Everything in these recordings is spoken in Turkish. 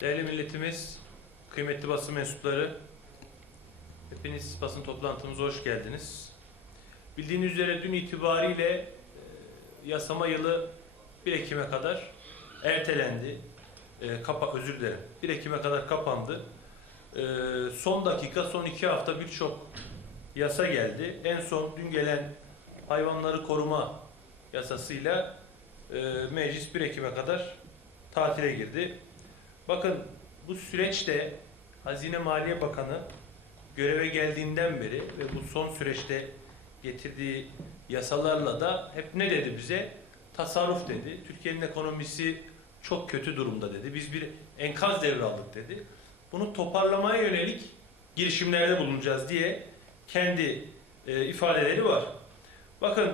Değerli milletimiz, kıymetli basın mensupları, hepiniz basın toplantımıza hoş geldiniz. Bildiğiniz üzere dün itibariyle e, yasama yılı 1 Ekim'e kadar ertelendi. E, kapa, özür dilerim. 1 Ekim'e kadar kapandı. E, son dakika, son iki hafta birçok yasa geldi. En son dün gelen hayvanları koruma yasasıyla e, meclis 1 Ekim'e kadar tatile girdi. Bakın bu süreçte Hazine Maliye Bakanı göreve geldiğinden beri ve bu son süreçte getirdiği yasalarla da hep ne dedi bize? Tasarruf dedi. Türkiye'nin ekonomisi çok kötü durumda dedi. Biz bir enkaz devraldık dedi. Bunu toparlamaya yönelik girişimlerde bulunacağız diye kendi e, ifadeleri var. Bakın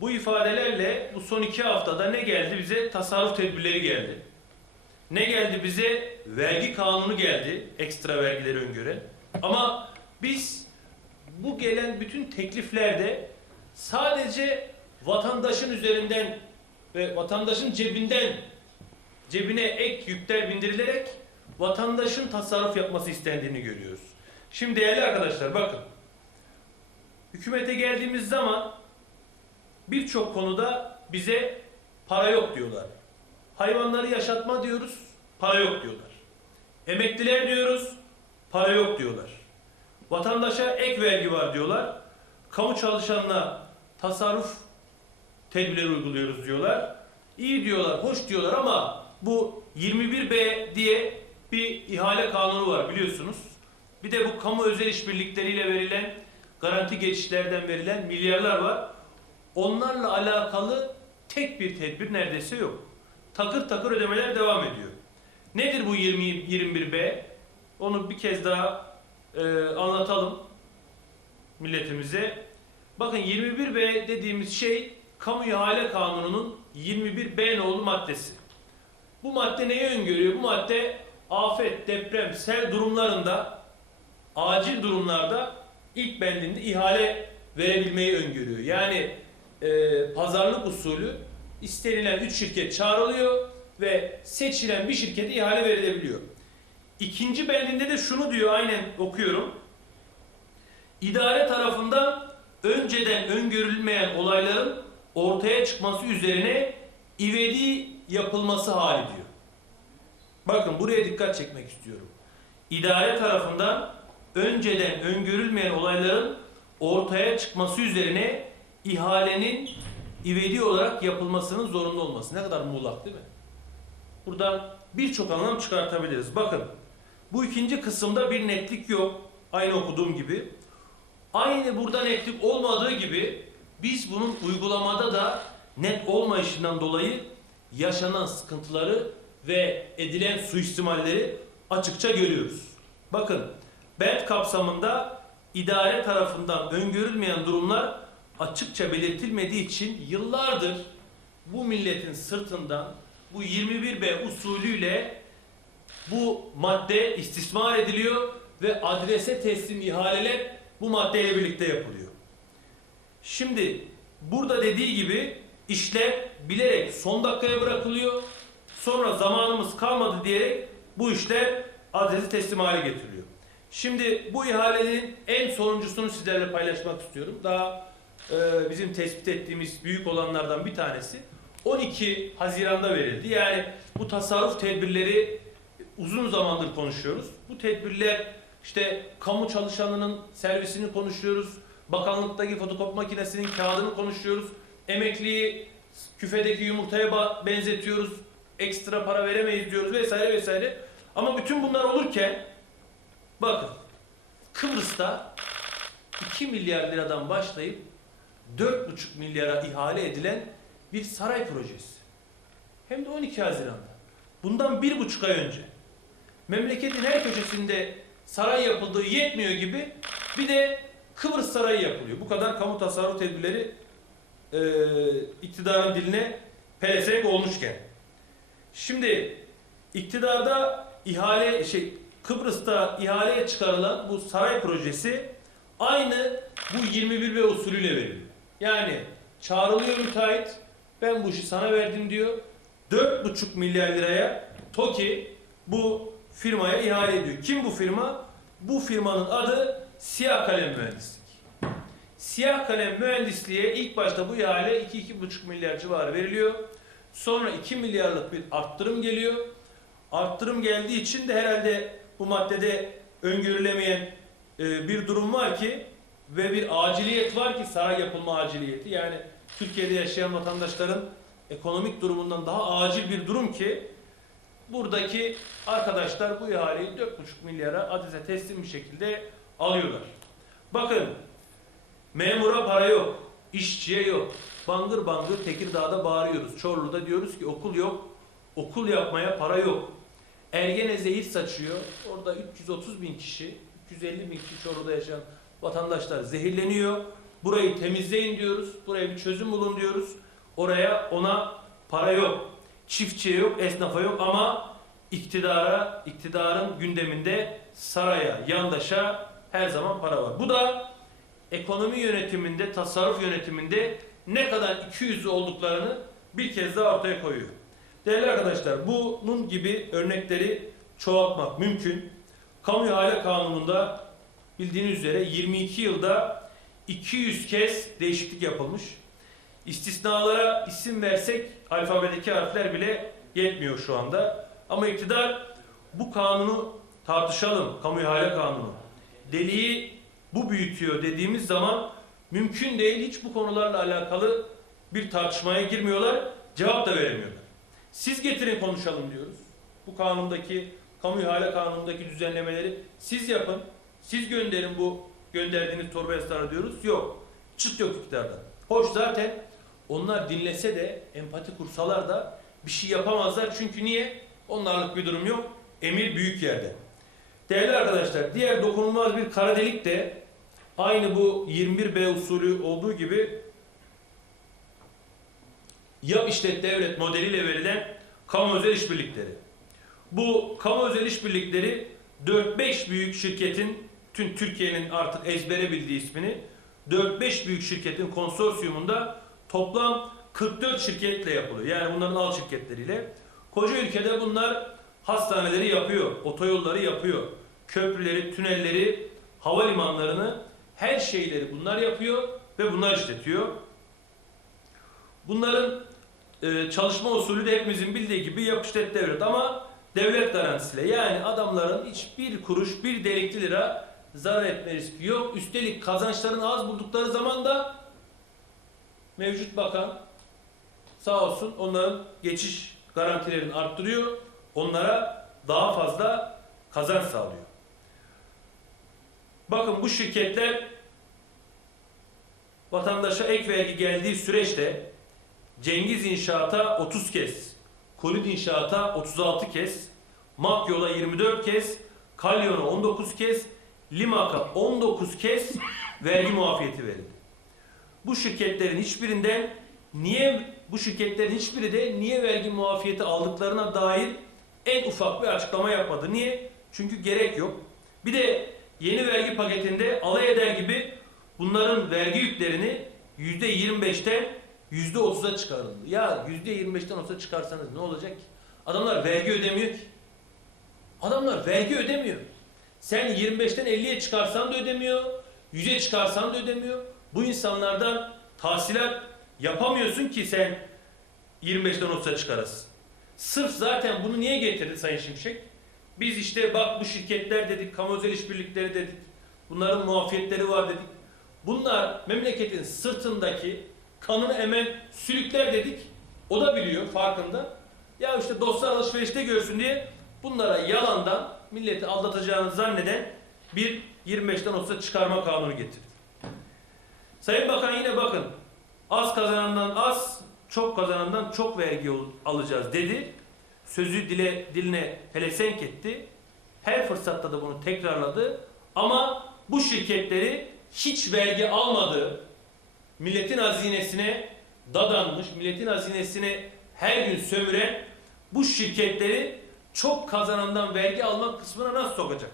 bu ifadelerle bu son iki haftada ne geldi bize? Tasarruf tedbirleri geldi. Ne geldi bize? Vergi kanunu geldi. Ekstra vergileri öngören. Ama biz bu gelen bütün tekliflerde sadece vatandaşın üzerinden ve vatandaşın cebinden cebine ek yükler bindirilerek vatandaşın tasarruf yapması istendiğini görüyoruz. Şimdi değerli arkadaşlar bakın. Hükümete geldiğimiz zaman birçok konuda bize para yok diyorlar. Hayvanları yaşatma diyoruz, para yok diyorlar. Emekliler diyoruz, para yok diyorlar. Vatandaşa ek vergi var diyorlar. Kamu çalışanına tasarruf tedbirleri uyguluyoruz diyorlar. İyi diyorlar, hoş diyorlar ama bu 21B diye bir ihale kanunu var biliyorsunuz. Bir de bu kamu özel işbirlikleriyle verilen garanti geçişlerden verilen milyarlar var. Onlarla alakalı tek bir tedbir neredeyse yok. Takır takır ödemeler devam ediyor. Nedir bu 20 21B? Onu bir kez daha e, anlatalım milletimize. Bakın 21B dediğimiz şey Kamu İhale Kanunu'nun 21B nolu maddesi. Bu madde neyi öngörüyor? Bu madde afet, deprem, sel durumlarında acil durumlarda ilk bendinde ihale verebilmeyi öngörüyor. Yani e, pazarlık usulü istenilen 3 şirket çağrılıyor ve seçilen bir şirkete ihale verilebiliyor. İkinci bendinde de şunu diyor aynen okuyorum. İdare tarafından önceden öngörülmeyen olayların ortaya çıkması üzerine ivedi yapılması hali diyor. Bakın buraya dikkat çekmek istiyorum. İdare tarafından önceden öngörülmeyen olayların ortaya çıkması üzerine ihalenin ivedi olarak yapılmasının zorunlu olması. Ne kadar muğlak değil mi? Buradan birçok anlam çıkartabiliriz. Bakın bu ikinci kısımda bir netlik yok. Aynı okuduğum gibi. Aynı burada netlik olmadığı gibi biz bunun uygulamada da net olmayışından dolayı yaşanan sıkıntıları ve edilen suistimalleri açıkça görüyoruz. Bakın bent kapsamında idare tarafından öngörülmeyen durumlar açıkça belirtilmediği için yıllardır bu milletin sırtından bu 21B usulüyle bu madde istismar ediliyor ve adrese teslim ihaleler bu maddeyle birlikte yapılıyor. Şimdi burada dediği gibi işler bilerek son dakikaya bırakılıyor. Sonra zamanımız kalmadı diyerek bu işler adresi teslim hale getiriliyor. Şimdi bu ihalenin en sonuncusunu sizlerle paylaşmak istiyorum. Daha e, bizim tespit ettiğimiz büyük olanlardan bir tanesi 12 Haziran'da verildi. Yani bu tasarruf tedbirleri uzun zamandır konuşuyoruz. Bu tedbirler işte kamu çalışanının servisini konuşuyoruz. Bakanlıktaki fotokopi makinesinin kağıdını konuşuyoruz. Emekliyi küfedeki yumurtaya benzetiyoruz. Ekstra para veremeyiz diyoruz vesaire vesaire. Ama bütün bunlar olurken bakın Kıbrıs'ta 2 milyar liradan başlayıp 4,5 milyara ihale edilen bir saray projesi. Hem de 12 Haziran'da. Bundan bir buçuk ay önce. Memleketin her köşesinde saray yapıldığı yetmiyor gibi bir de Kıbrıs Sarayı yapılıyor. Bu kadar kamu tasarruf tedbirleri e, iktidarın diline pelesenk olmuşken. Şimdi iktidarda ihale şey Kıbrıs'ta ihaleye çıkarılan bu saray projesi aynı bu 21 ve usulüyle veriliyor. Yani çağrılıyor müteahhit ben bu işi sana verdim diyor. 4,5 milyar liraya TOKİ bu firmaya ihale ediyor. Kim bu firma? Bu firmanın adı Siyah Kalem Mühendislik. Siyah Kalem Mühendisliğe ilk başta bu ihale 2-2,5 milyar civarı veriliyor. Sonra 2 milyarlık bir arttırım geliyor. Arttırım geldiği için de herhalde bu maddede öngörülemeyen e, bir durum var ki ve bir aciliyet var ki saray yapılma aciliyeti. Yani Türkiye'de yaşayan vatandaşların ekonomik durumundan daha acil bir durum ki buradaki arkadaşlar bu ihaleyi 4,5 milyara Adiz'e teslim bir şekilde alıyorlar. Bakın memura para yok, işçiye yok. Bangır bangır Tekirdağ'da bağırıyoruz. Çorlu'da diyoruz ki okul yok, okul yapmaya para yok. Ergene zehir saçıyor. Orada 330 bin kişi, 350 bin kişi Çorlu'da yaşayan vatandaşlar zehirleniyor. Burayı temizleyin diyoruz. Buraya bir çözüm bulun diyoruz. Oraya ona para yok. Çiftçiye yok, esnafa yok ama iktidara, iktidarın gündeminde saraya, yandaşa her zaman para var. Bu da ekonomi yönetiminde, tasarruf yönetiminde ne kadar ikiyüzlü olduklarını bir kez daha ortaya koyuyor. Değerli arkadaşlar, bunun gibi örnekleri çoğaltmak mümkün. Kamu ihale kanununda bildiğiniz üzere 22 yılda 200 kez değişiklik yapılmış. İstisnalara isim versek alfabedeki harfler bile yetmiyor şu anda. Ama iktidar bu kanunu tartışalım, kamu ihale kanunu. Deliği bu büyütüyor dediğimiz zaman mümkün değil hiç bu konularla alakalı bir tartışmaya girmiyorlar, cevap da veremiyorlar. Siz getirin konuşalım diyoruz. Bu kanundaki, kamu ihale kanunundaki düzenlemeleri siz yapın, siz gönderin bu gönderdiğiniz torba yasaları diyoruz. Yok, çıt yok iktidardan. Hoş zaten onlar dinlese de, empati kursalar da bir şey yapamazlar. Çünkü niye? Onlarlık bir durum yok. Emir büyük yerde. Değerli arkadaşlar, diğer dokunulmaz bir kara delik de aynı bu 21B usulü olduğu gibi yap işlet devlet modeliyle verilen kamu özel işbirlikleri. Bu kamu özel işbirlikleri 4-5 büyük şirketin tüm Türkiye'nin artık ezbere bildiği ismini 4-5 büyük şirketin konsorsiyumunda toplam 44 şirketle yapılıyor. Yani bunların alt şirketleriyle. Koca ülkede bunlar hastaneleri yapıyor, otoyolları yapıyor, köprüleri, tünelleri, havalimanlarını, her şeyleri bunlar yapıyor ve bunlar işletiyor. Bunların e, çalışma usulü de hepimizin bildiği gibi yap işlet devlet ama devlet garantisiyle yani adamların hiçbir kuruş bir delikli lira zarar etme riski yok. Üstelik kazançlarını az buldukları zaman da mevcut bakan sağ olsun onların geçiş garantilerini arttırıyor. Onlara daha fazla kazanç sağlıyor. Bakın bu şirketler vatandaşa ek vergi geldiği süreçte Cengiz İnşaat'a 30 kez, Kolid İnşaat'a 36 kez, Makyol'a 24 kez, Kalyon'a 19 kez, Limak'a 19 kez vergi muafiyeti verildi. Bu şirketlerin hiçbirinden niye bu şirketlerin hiçbiri de niye vergi muafiyeti aldıklarına dair en ufak bir açıklama yapmadı. Niye? Çünkü gerek yok. Bir de yeni vergi paketinde alay eder gibi bunların vergi yüklerini %25'ten %30'a çıkarıldı. Ya %25'ten olsa çıkarsanız ne olacak ki? Adamlar vergi ödemiyor ki. Adamlar vergi ödemiyor. Sen 25'ten 50'ye çıkarsan da ödemiyor. 100'e çıkarsan da ödemiyor. Bu insanlardan tahsilat yapamıyorsun ki sen 25'ten 30'a çıkarasın. Sırf zaten bunu niye getirdi Sayın Şimşek? Biz işte bak bu şirketler dedik, kamu özel işbirlikleri dedik. Bunların muafiyetleri var dedik. Bunlar memleketin sırtındaki kanını emen sülükler dedik. O da biliyor farkında. Ya işte dostlar alışverişte görsün diye bunlara yalandan milleti aldatacağını zanneden bir 25'ten olsa çıkarma kanunu getirdi. Sayın Bakan yine bakın az kazanandan az, çok kazanandan çok vergi al- alacağız dedi. Sözü dile diline pelesenk etti. Her fırsatta da bunu tekrarladı. Ama bu şirketleri hiç vergi almadı. Milletin hazinesine dadanmış, milletin hazinesine her gün sömüren bu şirketleri çok kazanandan vergi almak kısmına nasıl sokacak?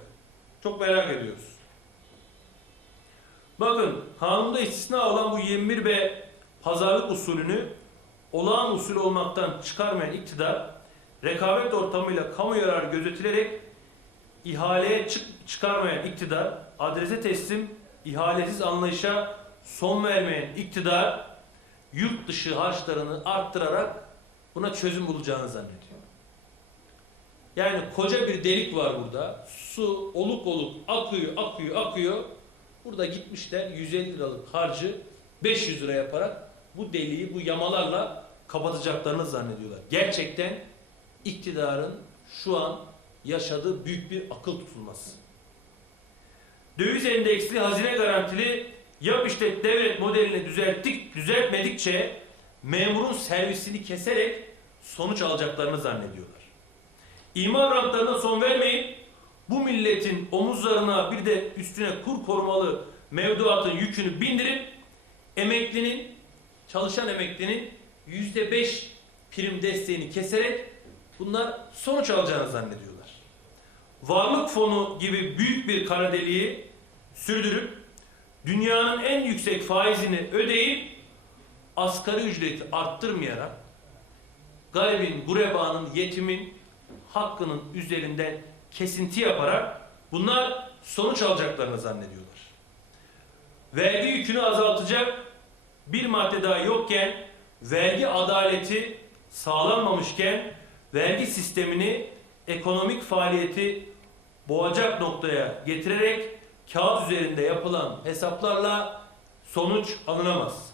Çok merak ediyoruz. Bakın kanunda istisna olan bu 21 ve pazarlık usulünü olağan usul olmaktan çıkarmayan iktidar rekabet ortamıyla kamu yararı gözetilerek ihaleye çık çıkarmayan iktidar, adrese teslim, ihalesiz anlayışa son vermeyen iktidar, yurt dışı harçlarını arttırarak buna çözüm bulacağını zannediyor. Yani koca bir delik var burada. Su oluk oluk akıyor, akıyor, akıyor. Burada gitmişler 150 liralık harcı 500 lira yaparak bu deliği bu yamalarla kapatacaklarını zannediyorlar. Gerçekten iktidarın şu an yaşadığı büyük bir akıl tutulması. Döviz endeksli, hazine garantili yap işlet devlet modelini düzelttik, düzeltmedikçe memurun servisini keserek sonuç alacaklarını zannediyorlar. İmar rantlarına son vermeyip bu milletin omuzlarına bir de üstüne kur korumalı mevduatın yükünü bindirip emeklinin, çalışan emeklinin yüzde beş prim desteğini keserek bunlar sonuç alacağını zannediyorlar. Varlık fonu gibi büyük bir kara deliği sürdürüp dünyanın en yüksek faizini ödeyip asgari ücreti arttırmayarak garibin, gurebanın, yetimin hakkının üzerinden kesinti yaparak bunlar sonuç alacaklarını zannediyorlar. Vergi yükünü azaltacak bir madde daha yokken, vergi adaleti sağlanmamışken, vergi sistemini ekonomik faaliyeti boğacak noktaya getirerek kağıt üzerinde yapılan hesaplarla sonuç alınamaz.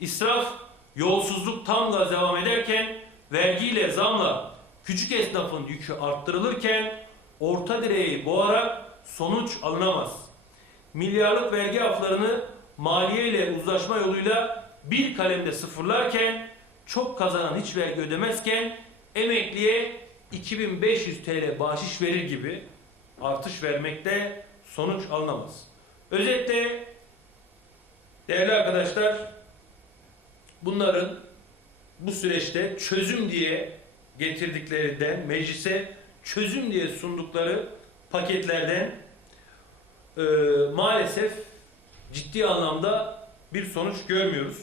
İsraf, yolsuzluk tam gaz devam ederken, vergiyle zamla küçük esnafın yükü arttırılırken orta direği boğarak sonuç alınamaz. Milyarlık vergi aflarını maliye ile uzlaşma yoluyla bir kalemde sıfırlarken çok kazanan hiç vergi ödemezken emekliye 2500 TL bahşiş verir gibi artış vermekte sonuç alınamaz. Özetle değerli arkadaşlar bunların bu süreçte çözüm diye getirdiklerinden meclise çözüm diye sundukları paketlerden e, maalesef ciddi anlamda bir sonuç görmüyoruz.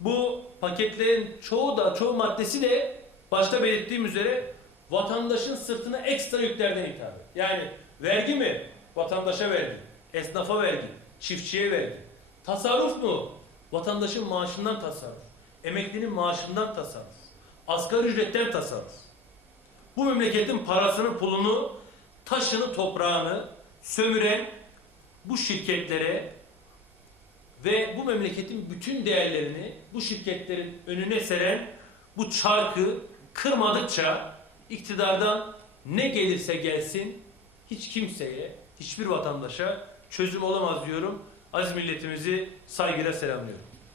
Bu paketlerin çoğu da çoğu maddesi de başta belirttiğim üzere vatandaşın sırtına ekstra yüklerden hitap. Yani vergi mi? Vatandaşa vergi. Esnafa vergi. Çiftçiye vergi. Tasarruf mu? Vatandaşın maaşından tasarruf. Emeklinin maaşından tasarruf. Asgari ücretten tasarruf. Bu memleketin parasını, pulunu, taşını, toprağını sömüren bu şirketlere ve bu memleketin bütün değerlerini bu şirketlerin önüne seren bu çarkı kırmadıkça iktidardan ne gelirse gelsin hiç kimseye, hiçbir vatandaşa çözüm olamaz diyorum. Aziz milletimizi saygıyla selamlıyorum.